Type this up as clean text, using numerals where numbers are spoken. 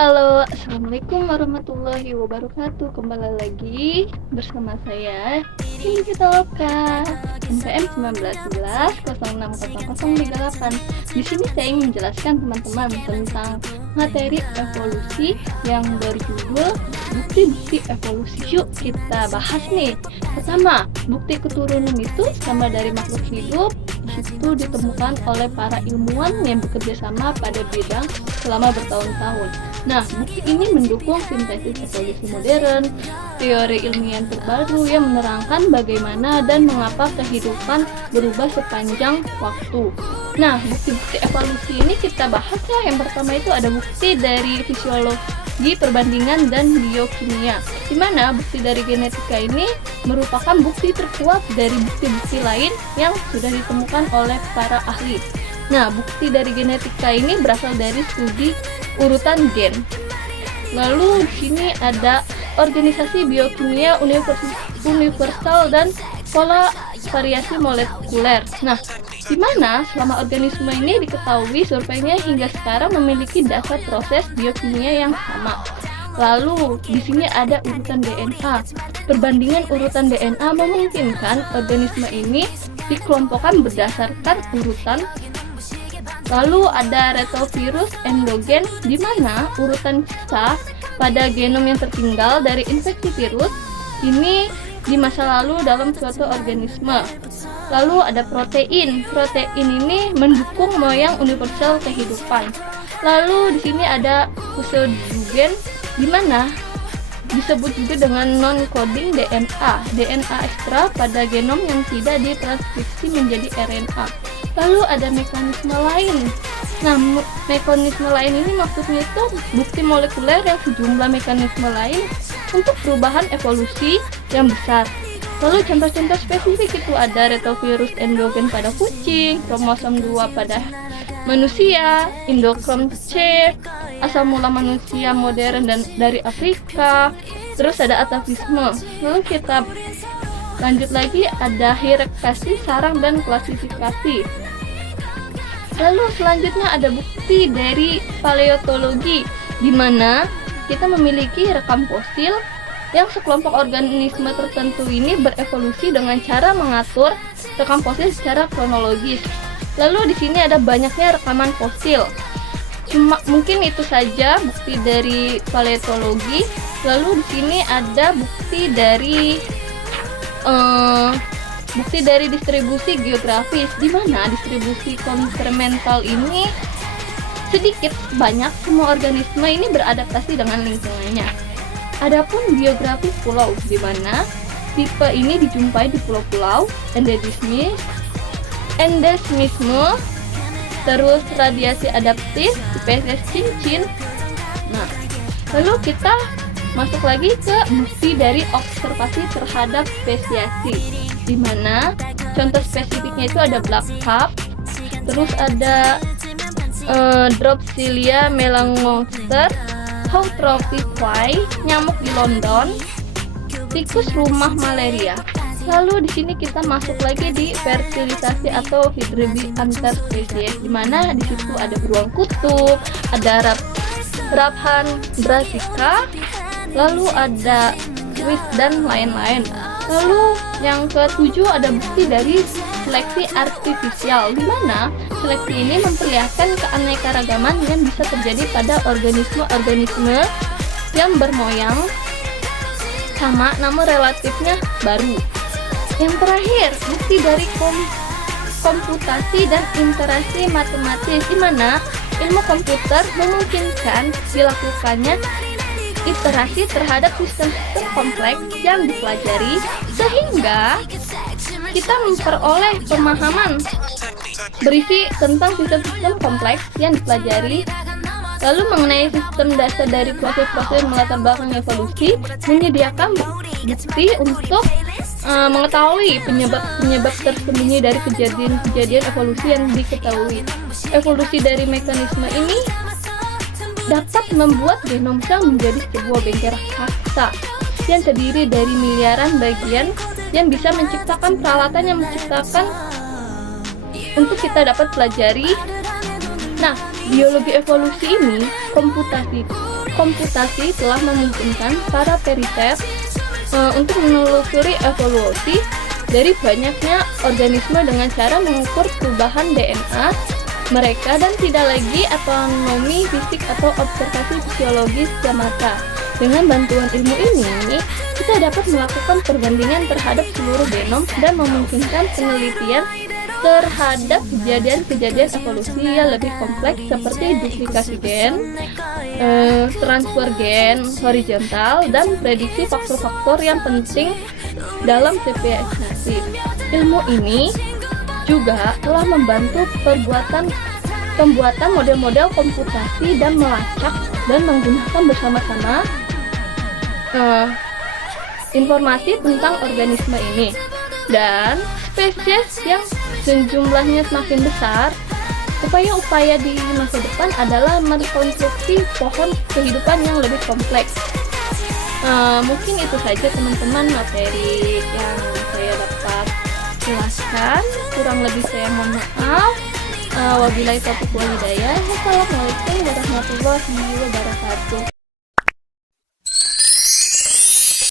Halo, Assalamualaikum warahmatullahi wabarakatuh. Kembali lagi bersama saya Cindy Pitaloka NPM 1911 Di sini saya ingin menjelaskan teman-teman tentang materi evolusi yang berjudul bukti-bukti evolusi. Yuk kita bahas nih. Pertama, bukti keturunan itu sama dari makhluk hidup. Di situ ditemukan oleh para ilmuwan yang bekerja sama pada bidang selama bertahun-tahun. Nah, bukti ini mendukung sintesis evolusi modern, teori ilmiah terbaru yang menerangkan bagaimana dan mengapa kehidupan berubah sepanjang waktu. Nah, bukti-bukti evolusi ini kita bahas ya. Yang pertama itu ada bukti dari fisiologi perbandingan dan biokimia, di mana bukti dari genetika ini merupakan bukti terkuat dari bukti-bukti lain yang sudah ditemukan oleh para ahli. Nah, bukti dari genetika ini berasal dari studi urutan gen. Lalu di sini ada organisasi biokimia universal dan pola variasi molekuler. Nah, di mana selama organisme ini diketahui surveinya hingga sekarang memiliki dasar proses biokimia yang sama. Lalu di sini ada urutan DNA. Perbandingan urutan DNA memungkinkan organisme ini dikelompokkan berdasarkan urutan. Lalu ada retrovirus endogen, di mana urutan sisa pada genom yang tertinggal dari infeksi virus ini di masa lalu dalam suatu organisme. Lalu ada protein. Protein ini mendukung moyang universal kehidupan. Lalu di sini ada pseudogen, di mana disebut juga dengan non-coding DNA. DNA ekstra pada genom yang tidak ditranskripsi menjadi RNA. Lalu ada mekanisme lain. Nah, mekanisme lain ini maksudnya itu bukti molekuler yang sejumlah mekanisme lain untuk perubahan evolusi yang besar. Lalu contoh-contoh spesifik itu ada retrovirus endogen pada kucing, kromosom 2 pada manusia, endokron C, asal mula manusia modern dan dari Afrika. Terus ada atavisme. Lalu kita lanjut lagi, ada hierarkasi, sarang, dan klasifikasi. Lalu selanjutnya ada bukti dari paleontologi, di mana kita memiliki rekam fosil yang sekelompok organisme tertentu ini berevolusi dengan cara mengatur rekam fosil secara kronologis. Lalu di sini ada banyaknya rekaman fosil. Cuma mungkin itu saja bukti dari paleontologi. Lalu di sini ada bukti dari distribusi geografis, di mana distribusi kontinental ini sedikit banyak semua organisme ini beradaptasi dengan lingkungannya. Adapun biografi pulau, di mana tipe ini dijumpai di pulau-pulau, endemisme, terus radiasi adaptif, spesies cincin. Nah, lalu kita masuk lagi ke bukti dari observasi terhadap spesiasi, di mana contoh spesifiknya itu ada black cap, terus ada Dropsilia melanogaster, how trophy fly, nyamuk di London, tikus rumah malaria. Lalu di sini kita masuk lagi di fertilisasi atau hibridik antar spesies, di mana di situ ada beruang kutub, ada Raphan brassica, lalu ada Swiss dan lain-lain. Lalu yang ketujuh ada bukti dari seleksi artifisial, di mana seleksi ini memperlihatkan keanekaragaman yang bisa terjadi pada organisme-organisme yang bermoyang sama namun relatifnya baru. Yang terakhir, bukti dari komputasi dan interaksi matematis, di mana ilmu komputer memungkinkan dilakukannya iterasi terhadap sistem-sistem kompleks yang dipelajari, sehingga kita memperoleh pemahaman berisi tentang sistem-sistem kompleks yang dipelajari. Lalu mengenai sistem dasar dari proses-proses melatar belakang evolusi, menyediakan bukti untuk mengetahui penyebab tersembunyi dari kejadian evolusi yang diketahui. Evolusi dari mekanisme ini dapat membuat genom sel menjadi sebuah bengkel raksasa yang terdiri dari miliaran bagian yang bisa menciptakan peralatan yang menciptakan untuk kita dapat pelajari. Nah, biologi evolusi ini komputasi telah memungkinkan para periset untuk menelusuri evolusi dari banyaknya organisme dengan cara mengukur perubahan DNA mereka dan tidak lagi autonomi fisik atau observasi fisiologis semata. Dengan bantuan ilmu ini, kita dapat melakukan perbandingan terhadap seluruh genom dan memungkinkan penelitian terhadap kejadian-kejadian evolusi yang lebih kompleks seperti duplikasi gen, transfer gen horizontal, dan prediksi faktor-faktor yang penting dalam spesiasi. Ilmu ini juga telah membantu pembuatan model-model komputasi dan melacak dan menggunakan bersama-sama informasi tentang organisme ini dan spesies yang sejumlahnya semakin besar. Upaya-upaya di masa depan adalah merekonstruksi pohon kehidupan yang lebih kompleks. Mungkin itu saja teman-teman materi yang saya dapat jelaskan. Kurang lebih saya mohon maaf. Wabillahi taufiq wal hidayah. Wassalamualaikum warahmatullahi wabarakatuh.